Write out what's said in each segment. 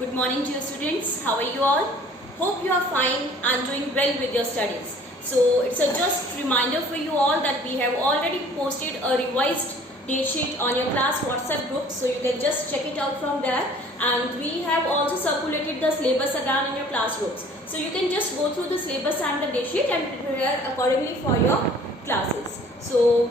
Good morning to you students. How are you all? Hope you are fine and doing well with your studies. So it's a just reminder for you all that we have already posted a revised date sheet on your class WhatsApp group, so you can just check it out from there. And we have also circulated the syllabus again in your classrooms. So you can just go through the syllabus and the date sheet and prepare accordingly for your classes. So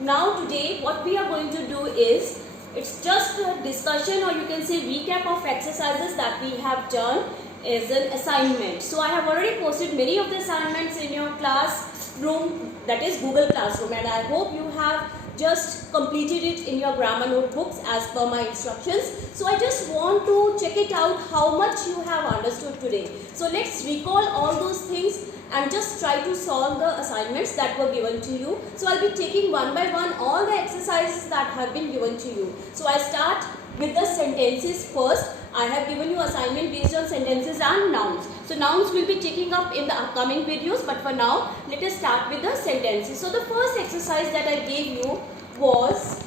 now today what we are going to do is, it's just a discussion, or you can say recap of exercises that we have done as an assignment. So I have already posted many of the assignments in your classroom, that is Google Classroom, and I hope you have just completed it in your grammar notebooks as per my instructions. So I just want to check it out how much you have understood today. So let's recall all those things and just try to solve the assignments that were given to you. So I'll be taking one by one all the exercises that have been given to you. So I start with the sentences first. I have given you assignment based on sentences and nouns. So nouns will be taking up in the upcoming videos, but for now let us start with the sentences. So the first exercise that I gave you was,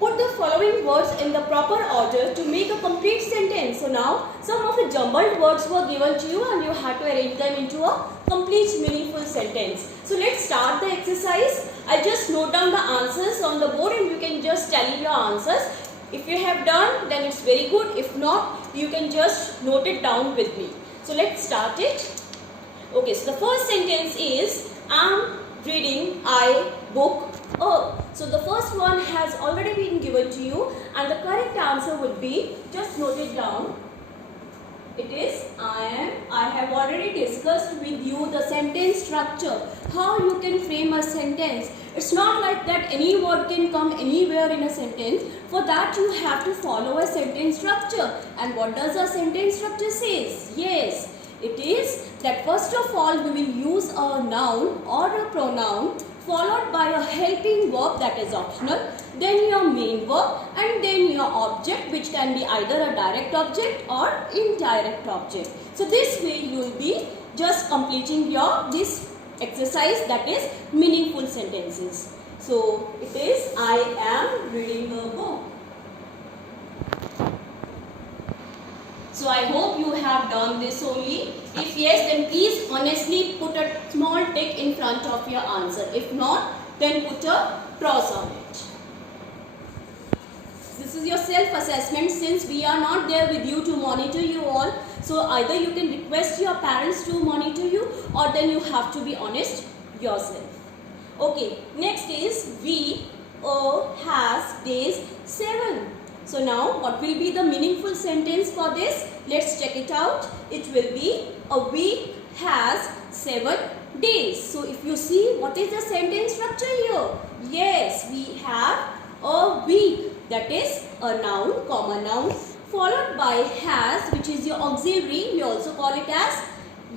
put the following words in the proper order to make a complete sentence. So now some of the jumbled words were given to you and you had to arrange them into a complete meaningful sentence. So let's start the exercise. I just note down the answers on the board and you can just tell your answers. If you have done, then it's very good. If not, you can just note it down with me. So let's start it. Okay, so the first sentence is, I'm reading book A. So the first one has already been given to you and the correct answer would be, just note it down. It is I have already discussed with you the sentence structure, how you can frame a sentence. It's not like that any word can come anywhere in a sentence. For that you have to follow a sentence structure. And what does a sentence structure says? Yes, it is that first of all we will use a noun or a pronoun followed by a helping verb that is optional, then your main verb, and then your object, which can be either a direct object or indirect object. So this way you will be just completing this exercise, that is meaningful sentences. So it is, I am reading a book. So I hope you have done this only. If yes, then please honestly put a small tick in front of your answer. If not, then put a cross on it. This is your self-assessment, since we are not there with you to monitor you all. So either you can request your parents to monitor you, or then you have to be honest yourself. Okay, next is, we has days 7. So now what will be the meaningful sentence for this? Let's check it out. It will be, a week has 7 days. So if you see, what is the sentence structure here? Yes, we have a week, that is a noun, common noun, followed by has, which is your auxiliary. We also call it as,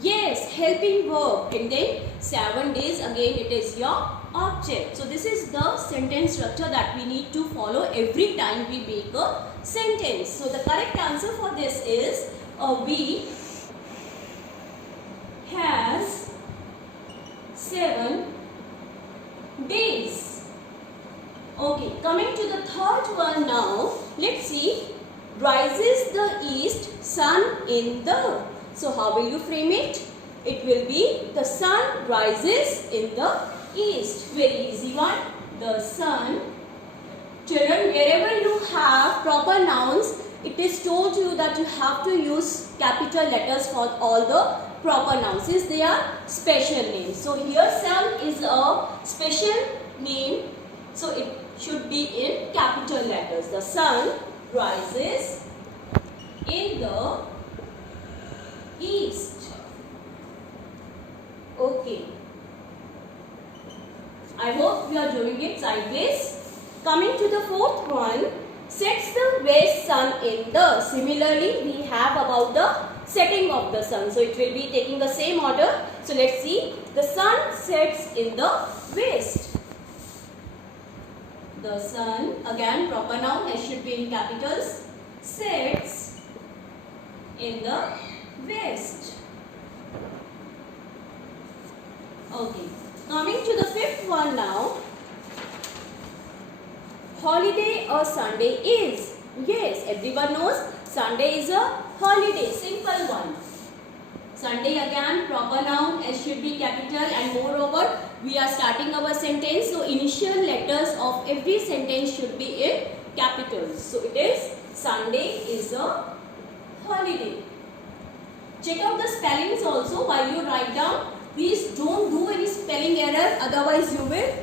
yes, helping verb, and then 7 days, again it is your object. So this is the sentence structure that we need to follow every time we make a sentence. So the correct answer for this is, a week has 7 days. Okay, coming to the third one now. Let's see. Rises the east, sun in the. So how will you frame it? It will be, the sun rises in the east. Very easy one. The sun. Children, wherever you have proper nouns, it is told you that you have to use capital letters for all the proper nouns, since they are special names. So here sun is a special name, so it should be in capital letters. The sun rises in the east. Okay. I hope we are doing it sideways. Coming to the fourth one, sets the west sun in the. Similarly, we have about the setting of the sun. So it will be taking the same order. So let's see. The sun sets in the west. The sun, again proper noun, it should be in capitals, sets in the west. Okay. Coming to the fifth one now. Holiday or Sunday is. Yes, everyone knows Sunday is a holiday. Simple one. Sunday again proper noun, S should be capital, and moreover we are starting our sentence, so initial letters of every sentence should be in capitals. So it is Sunday is a holiday. Check out the spellings also while you write down. Please don't do any spelling error, otherwise you will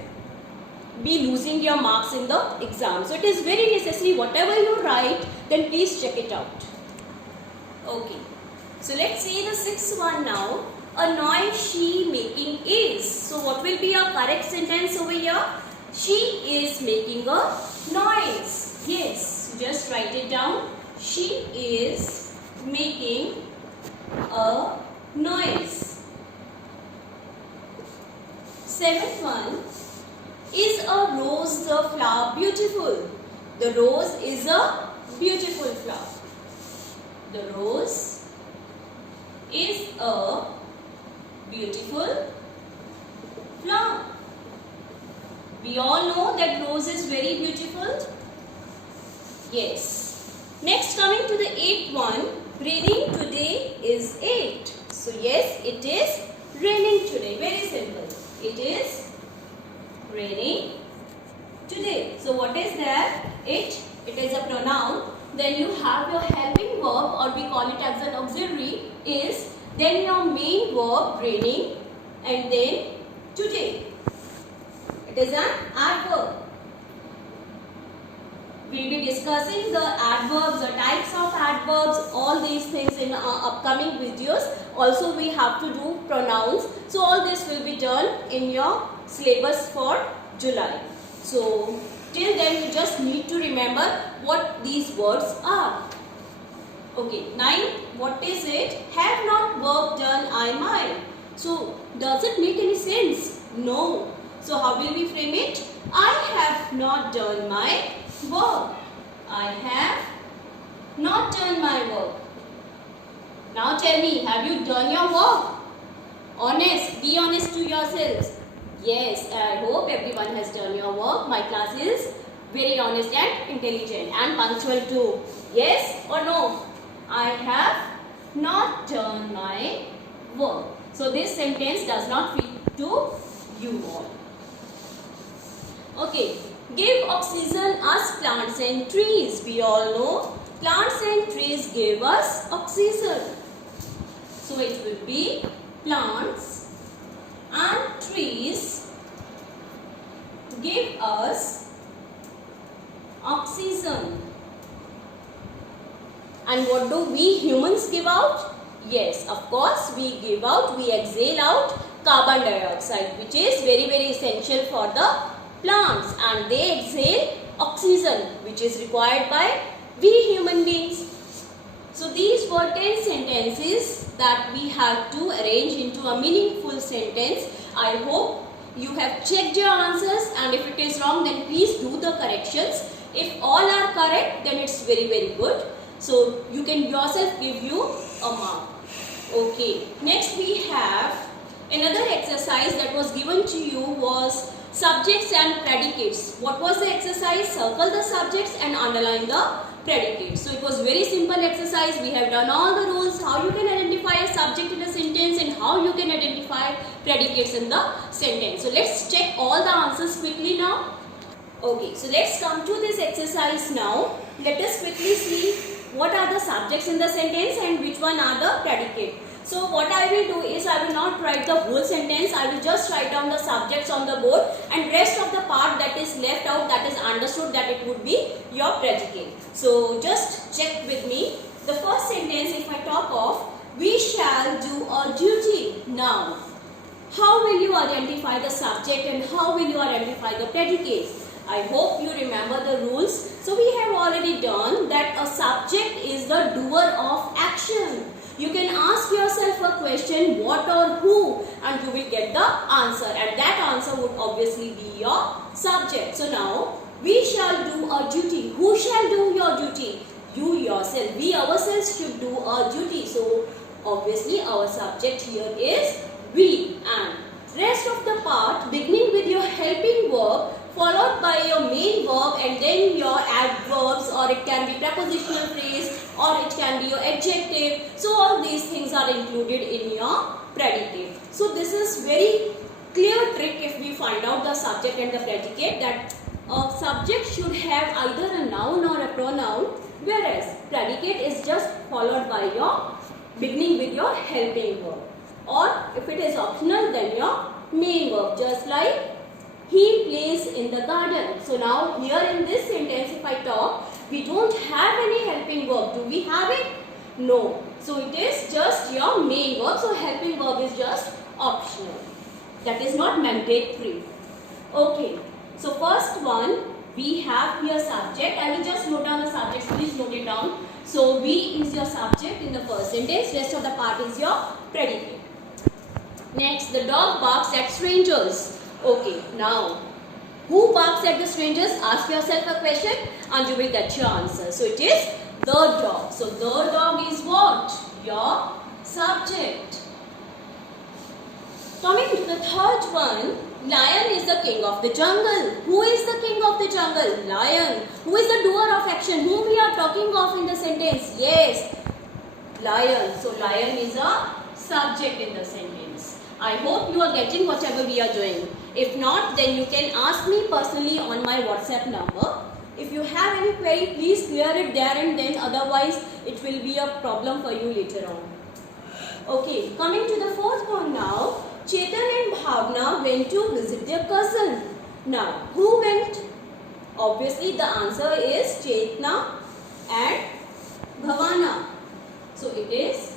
be losing your marks in the exam. So it is very necessary, whatever you write, then please check it out. Okay. So let's see the sixth one now. A noise she making is. So what will be a correct sentence over here? She is making a noise. Yes, just write it down. She is making a noise. Seventh one. Is a rose the flower beautiful? The rose is a beautiful flower. The rose is a beautiful flower. We all know that rose is very beautiful. Yes. Next, coming to the eighth one, raining today is 8. So yes, it is raining today. Very simple. It is raining today. So what is that? It is a pronoun. Then you have your helping verb, or we call it as an auxiliary, is then your main verb raining, and then today. It is an adverb. We will be discussing the adverbs, the types of adverbs, all these things in our upcoming videos. Also we have to do pronouns. So all this will be done in your syllabus for July. So till then you just need to remember what these words are. Okay, 9. What is it? Have not work done I mine. So does it make any sense? No. So how will we frame it? I have not done my work. I have not done my work. Now tell me, have you done your work? Honest. Be honest to yourselves. Yes, I hope everyone has done your work. My class is very honest and intelligent and punctual too. Yes or no? I have not done my work. So this sentence does not fit to you all. Okay. Give oxygen us plants and trees. We all know plants and trees give us oxygen. So it will be plants and trees give us oxygen. And what do we humans give out? Yes, of course we exhale out carbon dioxide, which is very essential for the plants, and they exhale oxygen, which is required by we human beings. So these were 10 sentences that we have to arrange into a meaningful sentence. I hope you have checked your answers, and if it is wrong, then please do the corrections. If all are correct, then it's very good. So you can yourself give you a mark. Okay. Next we have another exercise that was given to you was subjects and predicates. What was the exercise? Circle the subjects and underline the predicates. So it was very simple exercise. We have done all the rules, how you can identify a subject in a sentence and how you can identify predicates in the sentence. So let's check all the answers quickly now. Okay, so let's come to this exercise now. Let us quickly see what are the subjects in the sentence and which one are the predicate. So what I will do is I will not write the whole sentence. I will just write down the subjects on the board, and rest of the part that is left out, that is understood, that it would be your predicate. So just check with me. The first sentence, if I talk of, we shall do our duty. Now, how will you identify the subject and how will you identify the predicate? I hope you remember the rules. So we have already done that a subject is the doer of action. You can ask yourself a question, what or who, and you will get the answer, and that answer would obviously be your subject. So now, we shall do our duty. Who shall do your duty? You yourself. We ourselves should do our duty. So obviously our subject here is we, and rest of the part beginning with your helping verb followed by your main verb and then your adverbs, or it can be prepositional phrase, or it can be your adjective. So all these things are included in your predicate. So this is very clear trick if we find out the subject and the predicate, that a subject should have either a noun or a pronoun, whereas predicate is just followed by your beginning with your helping verb, or if it is optional then your main verb, just like he plays in the garden. So now here in this sentence if I talk, we don't have any helping verb. Do we have it? No. So it is just your main verb. So helping verb is just optional. That is not mandatory. Okay. So first one, we have here subject. I will just note down the subject. Please note it down. So we is your subject in the first sentence. Rest of the part is your predicate. Next, the dog barks at strangers. Okay, now, who barks at the strangers? Ask yourself a question and you will get your answer. So it is the dog. So the dog is what? Your subject. Coming to the third one, lion is the king of the jungle. Who is the king of the jungle? Lion. Who is the doer of action? Whom we are talking of in the sentence? Yes, lion. So lion is a subject in the sentence. I hope you are getting whatever we are doing. If not, then you can ask me personally on my WhatsApp number. If you have any query, please clear it there and then. Otherwise, it will be a problem for you later on. Okay, coming to the fourth one now. Chetan and Bhavna went to visit their cousin. Now, who went? Obviously, the answer is Chetna and Bhavana. So, it is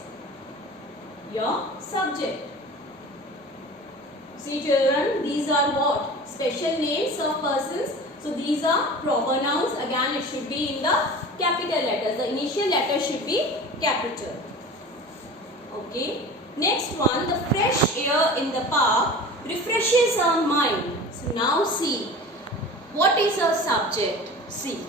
your subject. See children, these are what? Special names of persons. So these are proper nouns. Again, it should be in the capital letters. The initial letter should be capital. Okay. Next one, the fresh air in the park refreshes our mind. So now see, what is our subject? See,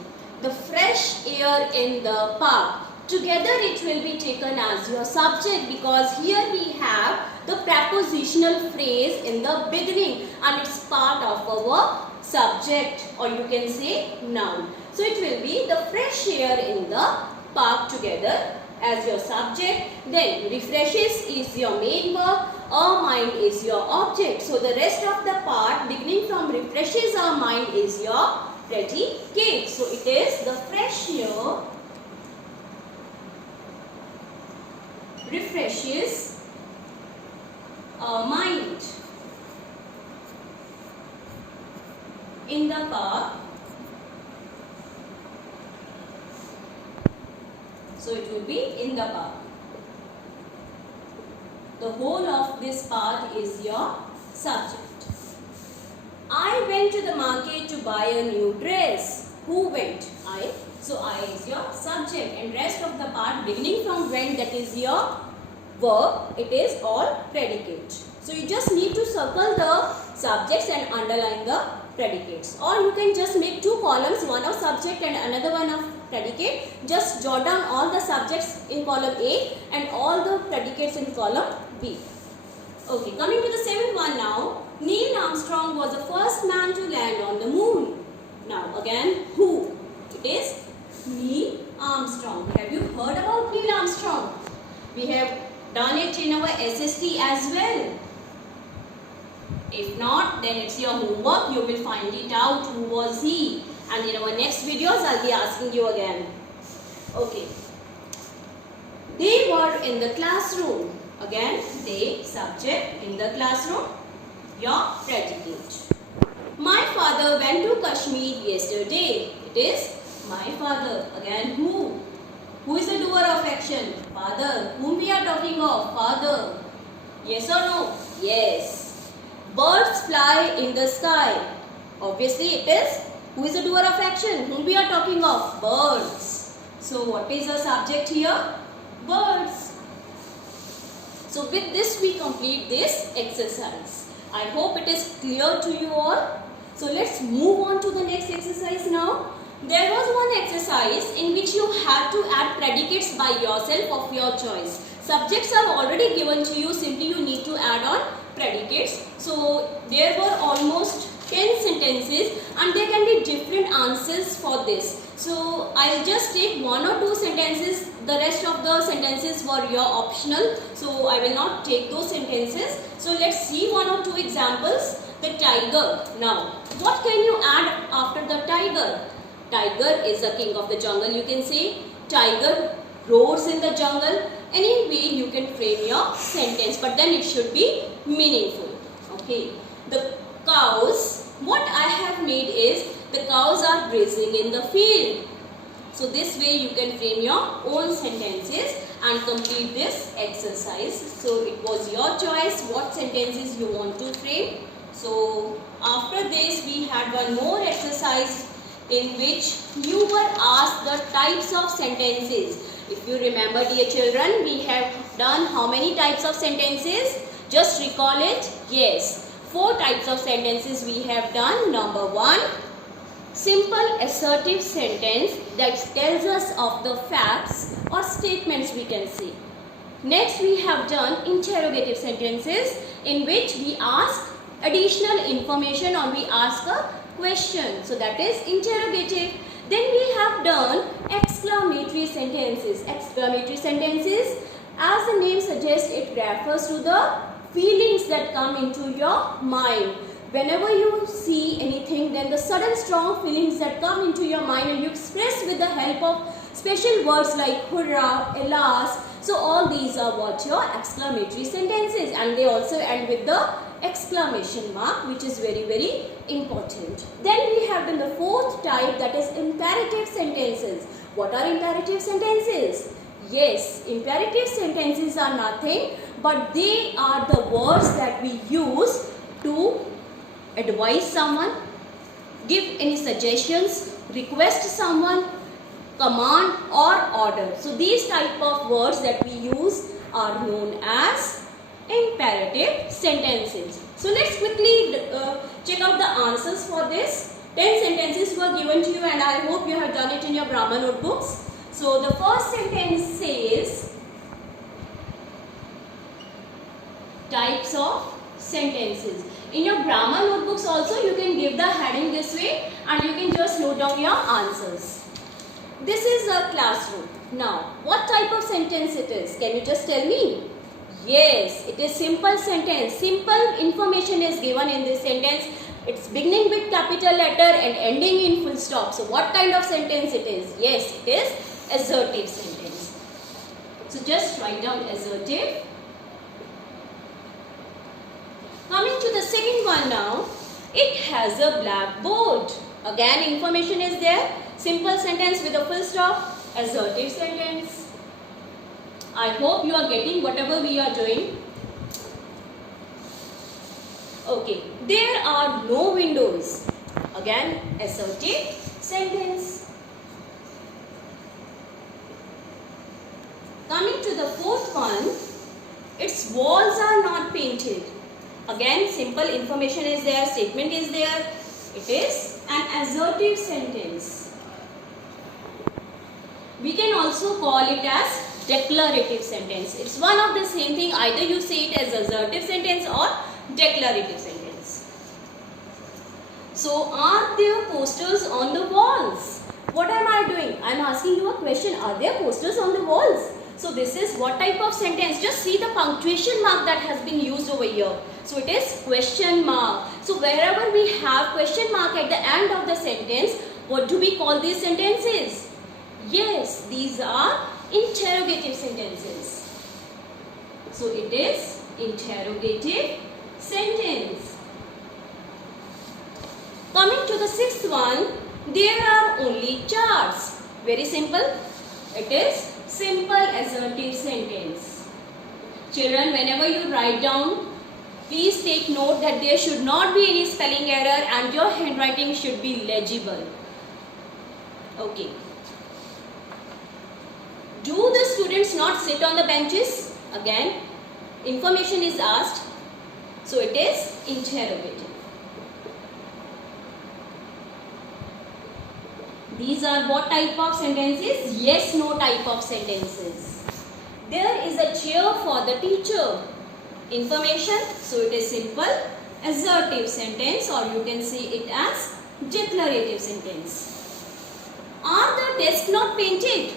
the fresh air in the park. Together it will be taken as your subject because here we have the prepositional phrase in the beginning and it's part of our subject, or you can say noun. So it will be the fresh air in the park together as your subject. Then refreshes is your main verb, our mind is your object. So the rest of the part beginning from refreshes our mind is your predicate. So it is the fresh air refreshes our mind in the park. So it will be in the park. The whole of this part is your subject. I went to the market to buy a new dress. Who went? I. So I is your subject and rest of the part beginning from went, that is your verb, it is all predicate. So you just need to circle the subjects and underline the predicates, or you can just make two columns, one of subject and another one of predicate. Just jot down all the subjects in column A and all the predicates in column B. Okay, coming to the seventh one now. Neil Armstrong was the first man to land on the moon. Now again, who? It is Neil Armstrong. Have you heard about Neil Armstrong? We have done it in our SST as well. If not, then it's your homework. You will find it out who was he. And in our next videos, I'll be asking you again. Okay. They were in the classroom. Again, they, subject, in the classroom, your predicate. My father went to Kashmir yesterday. It is my father. Again, who? Who is the doer of action? Father. Whom we are talking of? Father. Yes or no? Yes. Birds fly in the sky. Obviously, it is who is the doer of action? Whom we are talking of? Birds. So, what is the subject here? Birds. So, with this we complete this exercise. I hope it is clear to you all. So, let's move on to the next exercise now. There was one exercise in which you had to add predicates by yourself of your choice. Subjects are already given to you, simply you need to add on predicates. So there were almost 10 sentences and there can be different answers for this. So I'll just take one or two sentences. The rest of the sentences were your optional. So I will not take those sentences. So let's see one or two examples. The tiger. Now, what can you add after the tiger? Tiger is the king of the jungle, you can say. Tiger roars in the jungle. Any way you can frame your sentence, but then it should be meaningful. Okay. The cows. What I have made is the cows are grazing in the field. So this way you can frame your own sentences and complete this exercise. So it was your choice what sentences you want to frame. So after this we had one more exercise in which you were asked the types of sentences. If you remember, dear children, we have done how many types of sentences? Just recall it. Yes, 4 types of sentences we have done. Number 1, simple assertive sentence that tells us of the facts or statements we can say. Next we have done interrogative sentences in which we ask additional information or we ask a question. So that is interrogative. Then we have done exclamatory sentences. Exclamatory sentences, as the name suggests, it refers to the feelings that come into your mind. Whenever you see anything, then the sudden strong feelings that come into your mind and you express with the help of special words like hurrah, alas. So all these are what your exclamatory sentences, and they also end with the exclamation mark, which is very, very important. Then we have done the 4th type, that is imperative sentences. What are imperative sentences? Yes, imperative sentences are nothing but they are the words that we use to advise someone, give any suggestions, request someone, command or order. So these type of words that we use are known as imperative sentences. So let's quickly check out the answers for this. 10 sentences were given to you and I hope you have done it in your grammar notebooks. So the first sentence says types of sentences. In your grammar notebooks also you can give the heading this way and you can just note down your answers. This is a classroom. Now, what type of sentence it is? Can you just tell me? Yes, it is simple sentence. Simple information is given in this sentence. It's beginning with capital letter and ending in full stop. So, what kind of sentence it is? Yes, it is assertive sentence. So, just write down assertive. Coming to the second one now, it has a blackboard. Again, information is there. Simple sentence with a full stop, assertive sentence. I hope you are getting whatever we are doing. Okay, there are no windows. Again, assertive sentence. Coming to the 4th one, its walls are not painted. Again, simple information is there, statement is there. It is an assertive sentence. We can also call it as declarative sentence. It's one of the same thing. Either you say it as assertive sentence or declarative sentence. So, are there posters on the walls? What am I doing? I am asking you a question. Are there posters on the walls? So, this is what type of sentence? Just see the punctuation mark that has been used over here. So, it is question mark. So, wherever we have question mark at the end of the sentence, what do we call these sentences? Yes, these are interrogative sentences. So, it is interrogative sentence. Coming to the 6th one, there are only charts. Very simple. It is simple assertive sentence. Children, whenever you write down, please take note that there should not be any spelling error and your handwriting should be legible. Okay. Do the students not sit on the benches? Again, information is asked. So, it is interrogative. These are what type of sentences? Yes, no type of sentences. There is a chair for the teacher. Information. So, it is simple assertive sentence or you can say it as declarative sentence. Are desk not painted?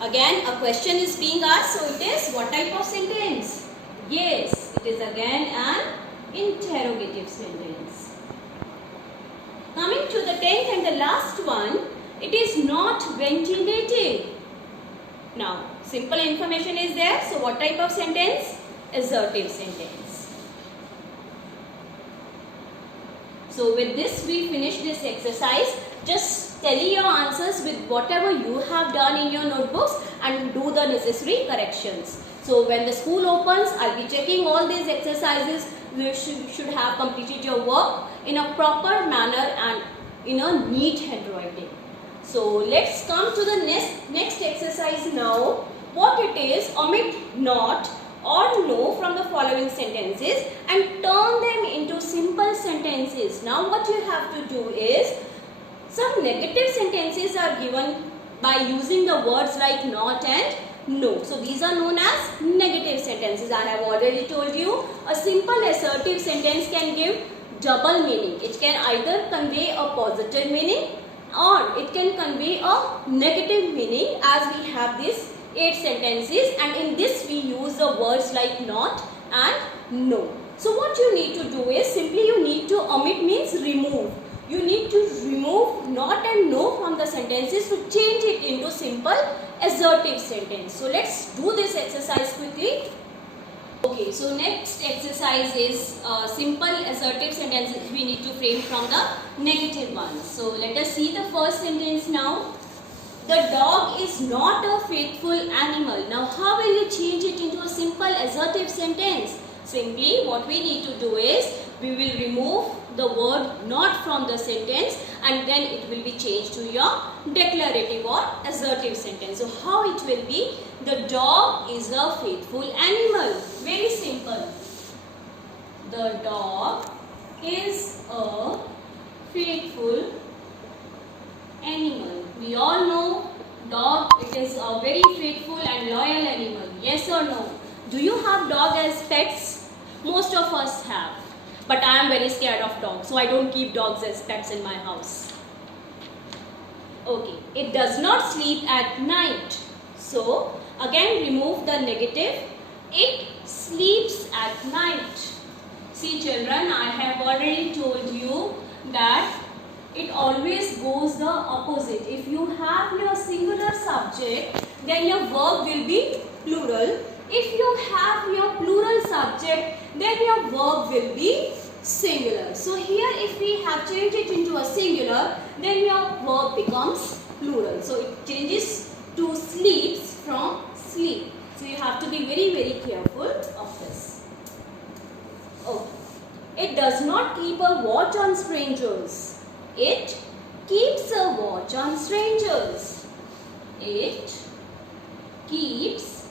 Again, a question is being asked. So it is what type of sentence? Yes, it is again an interrogative sentence. Coming to the 10th and the last one, it is not ventilated. Now, simple information is there. So what type of sentence? Assertive sentence. So with this we finish this exercise. Just tally your answers with whatever you have done in your notebooks and do the necessary corrections. So when the school opens, I'll be checking all these exercises. You should have completed your work in a proper manner and in a neat handwriting. So let's come to the next exercise now. What it is, omit not or no from the following sentences and turn them into simple sentences. Now what you have to do is, some negative sentences are given by using the words like not and no. So these are known as negative sentences. I have already told you a simple assertive sentence can give double meaning. It can either convey a positive meaning or it can convey a negative meaning, as we have these 8 sentences, and in this we use the words like not and no. So what you need to do is, simply you need to omit means remove. You need to remove not and no from the sentences to change it into simple assertive sentence. So let's do this exercise quickly. Okay, so next exercise is simple assertive sentences we need to frame from the negative ones. So let us see the first sentence now. The dog is not a faithful animal. Now how will you change it into a simple assertive sentence? Simply what we need to do is, we will remove the word not from the sentence and then it will be changed to your declarative or assertive sentence. So how it will be? The dog is a faithful animal. Very simple. The dog is a faithful animal. We all know dog, it is a very faithful and loyal animal. Yes or no? Do you have dog as pets? Most of us have. But I am very scared of dogs, so I don't keep dogs as pets in my house. Okay, it does not sleep at night. So again remove the negative. It sleeps at night. See children, I have already told you that it always goes the opposite. If you have your singular subject, then your verb will be plural. If you have your plural subject, then your verb will be singular. So here if we have changed it into a singular, then your verb becomes plural. So it changes to sleeps from sleep. So you have to be very, very careful of this. Okay. It does not keep a watch on strangers. It keeps a watch on strangers. It keeps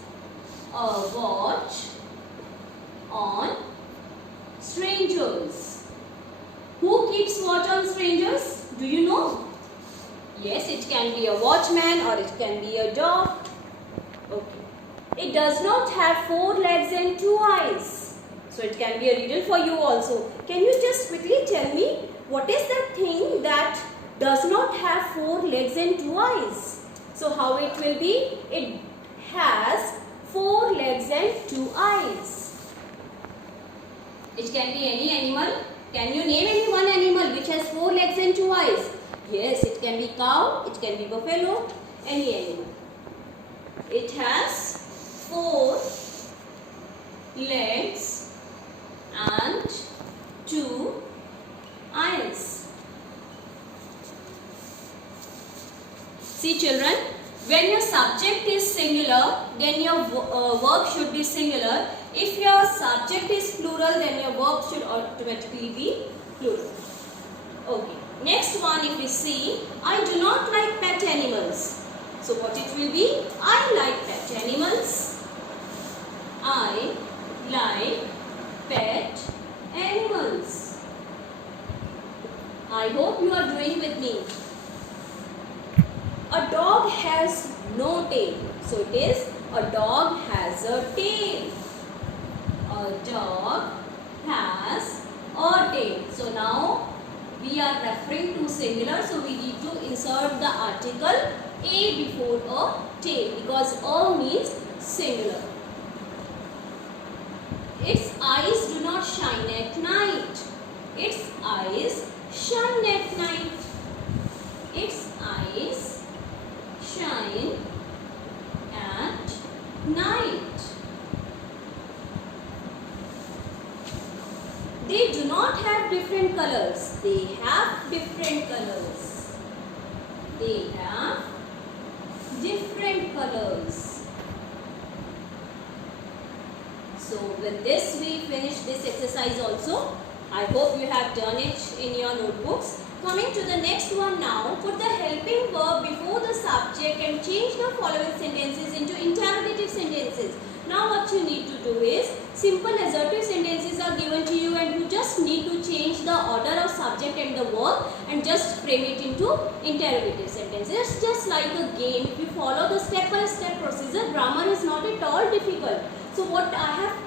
a watch on strangers. Who keeps watch on strangers? Do you know? Yes, it can be a watchman or it can be a dog. Okay. It does not have 4 legs and 2 eyes. So it can be a riddle for you also. Can you just quickly tell me, what is the thing that does not have 4 legs and 2 eyes? So how it will be? It has 4 legs and 2 eyes. It can be any animal. Can you name any one animal which has 4 legs and 2 eyes? Yes, it can be cow, it can be buffalo, any animal. It has 4 legs and 2 eyes. See children, when your subject is singular, then your verb should be singular. If your subject is plural, then your verb should automatically be plural. Okay. Next one, if we see, I do not like pet animals. So what it will be? I like pet animals. I like pet animals. I hope you are doing with me. A dog has no tail. So it is, a dog has a tail. A dog has a tail. So now we are referring to singular, so we need to insert the article A before a tail because a means singular. Its eyes do not shine at night. Its eyes shine at night. Its eyes shine at night. They do not have different colors. They have different colors. They have different colors. So with this we finish this exercise also. I hope you have done it in your notebooks. Coming to the next one now, put the helping verb before the subject and change the following sentences into interrogative sentences. Now what you need to do is, simple assertive sentences are given to you and you just need to change the order of subject and the verb and just frame it into interrogative sentences. It's just like a game. If you follow the step-by-step procedure, grammar is not at all difficult. So what I have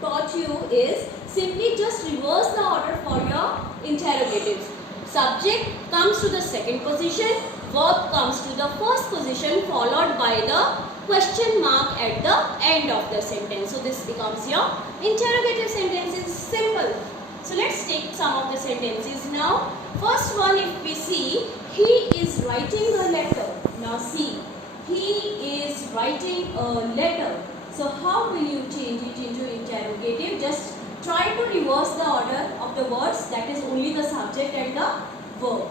taught you is simply just reverse the order for your interrogatives. Subject comes to the second position, verb comes to the first position followed by the question mark at the end of the sentence. So this becomes your interrogative sentences. Simple. So let's take some of the sentences now. First one, if we see, he is writing a letter. Now see, he is writing a letter. So how will you change it into interrogative? Just try to reverse the order of the words, that is only the subject and the verb.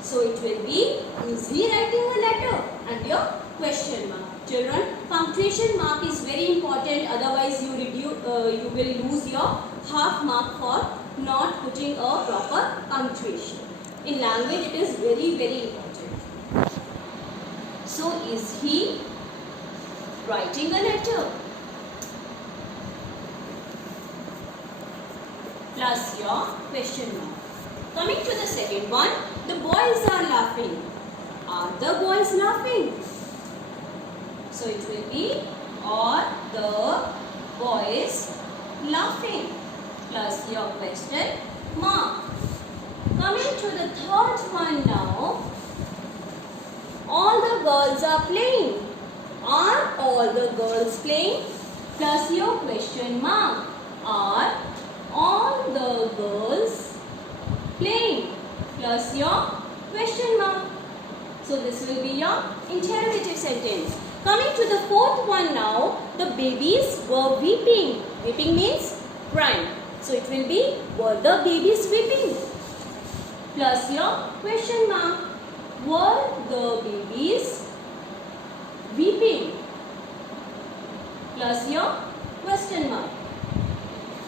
So it will be, is he writing a letter? And your question mark. Children, punctuation mark is very important, otherwise you will lose your half mark for not putting a proper punctuation. In language it is very, very important. So is he writing a letter? Plus your question mark. Coming to the second one, the boys are laughing. Are the boys laughing? So it will be, are the boys laughing? Plus your question mark. Coming to the third one now, all the girls are playing. Are all the girls playing? Plus your question mark. Are all the girls playing? Plus your question mark. So this will be your interrogative sentence. Coming to the fourth one now, the babies were weeping. Weeping means crying. So it will be, were the babies weeping? Plus your question mark. Were the babies weeping? Plus your question mark.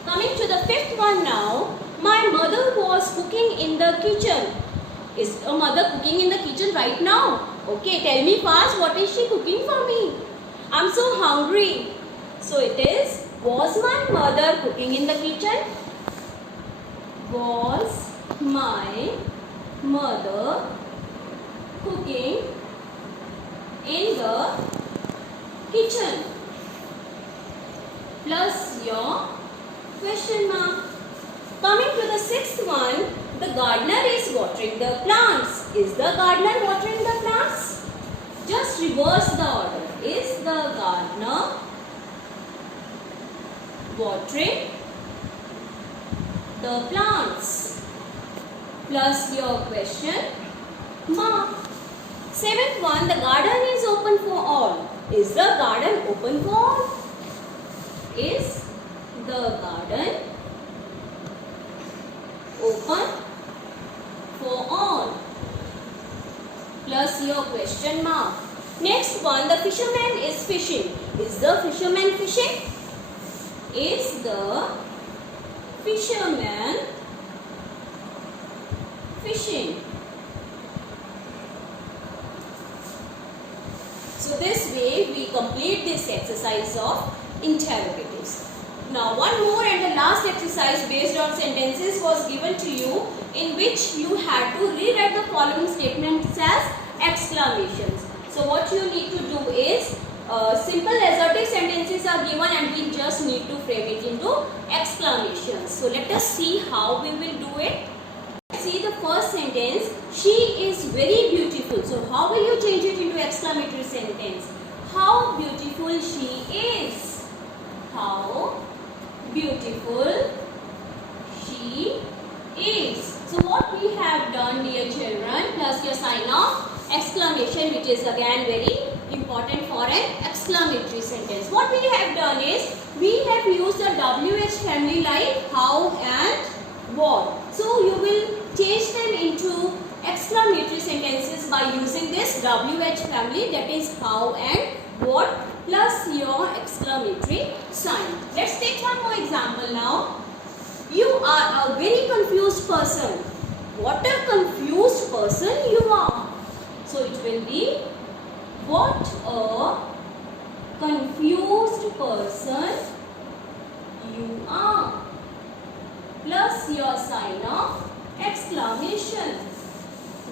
Coming to the fifth one now, my mother was cooking in the kitchen. Is a mother cooking in the kitchen right now? Okay, tell me fast, what is she cooking for me? I'm so hungry. So it is, was my mother cooking in the kitchen? Was my mother cooking in the kitchen? Plus your question mark. Coming to the sixth one, the gardener is watering the plants. Is the gardener watering the plants? Just reverse the order. Is the gardener watering the plants? Plus your question mark. Seventh one, the garden is open for all. Is the garden open for all? Is the garden open for all? Plus your question mark. Next one, the fisherman is fishing. Is the fisherman fishing? Is the fisherman fishing? So this way we complete this exercise of interrogatives. Now one more and the last exercise based on sentences was given to you, in which you had to rewrite the following statements as exclamations. So what you need to do is, simple assertive sentences are given and we just need to frame it into exclamations. So let us see how we will do it. see the first sentence. She is very beautiful. So how will you change it into exclamatory sentence? How beautiful she is. How beautiful she is. So what we have done, dear children, plus your sign of exclamation, which is again very important for an exclamatory sentence. What we have done is, we have used the WH family like how and what. So you will change them into exclamatory sentences by using this WH family, that is how and what, plus your exclamatory sign. Let's take one more example now. You are a very confused person. What a confused person you are. So it will be, what a confused person you are, plus your sign of exclamation.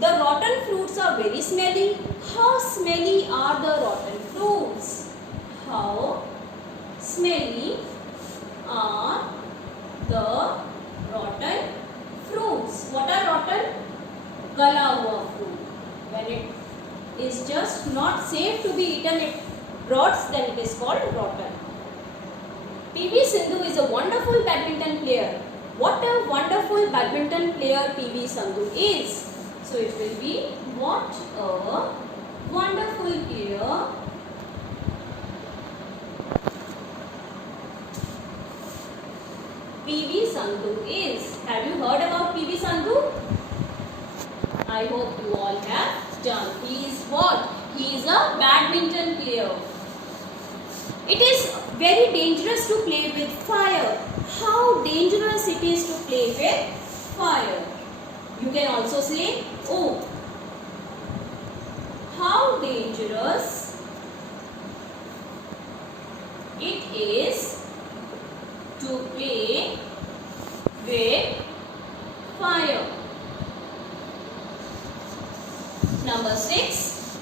The rotten fruits are very smelly. How smelly are the rotten fruits? How smelly are the rotten fruits? What are rotten? Gala hua fruit. When it is just not safe to be eaten, it rots, then it is called rotten. PV Sindhu is a wonderful badminton player. What a wonderful badminton player PV Sindhu is. So it will be, what a wonderful player PV Sindhu is. Have you heard about PV Sindhu? I hope you all have done. He is what? He is a badminton player. It is very dangerous to play with fire. How dangerous it is to play with fire. You can also say, oh, how dangerous it is to play with fire. Number 6.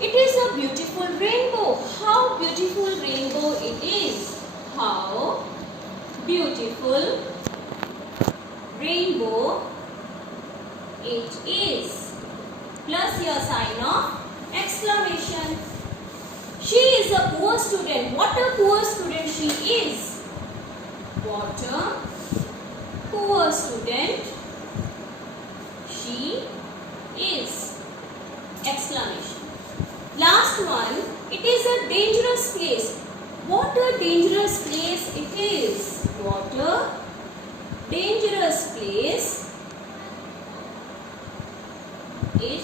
It is a beautiful rainbow. How beautiful rainbow it is. How beautiful rainbow it is. Plus your sign of exclamation. She is a poor student. What a poor student she is. What a poor student she is. Exclamation. Last one. It is a dangerous place. What a dangerous place it is. What a dangerous place it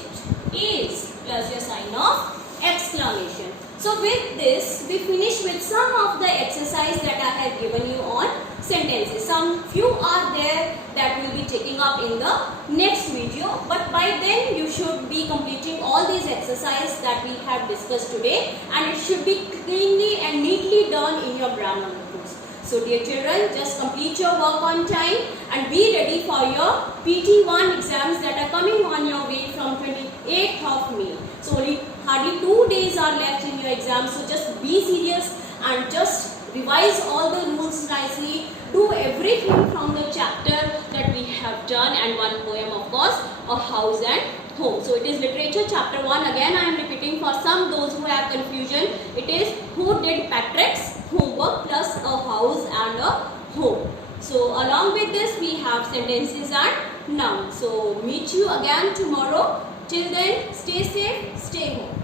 is. Plus your sign of exclamation. So with this, we finish with some of the exercise that I have given you on sentences. Some few are there that will be taking up in the next video, but by then you should be completing all these exercises that we have discussed today, and it should be cleanly and neatly done in your grammar notebooks. So dear children, just complete your work on time and be ready for your PT1 exams that are coming on your way from 28th of May. So only hardly 2 days are left in your exam, so just be serious and just revise all the rules nicely. Do everything from the chapter that we have done, and one poem of course, a house and home. So it is literature chapter 1. Again I am repeating for some those who have confusion. It is who did Patrick's homework plus a house and a home. So along with this we have sentences and nouns. So meet you again tomorrow. Till then, stay safe, stay home.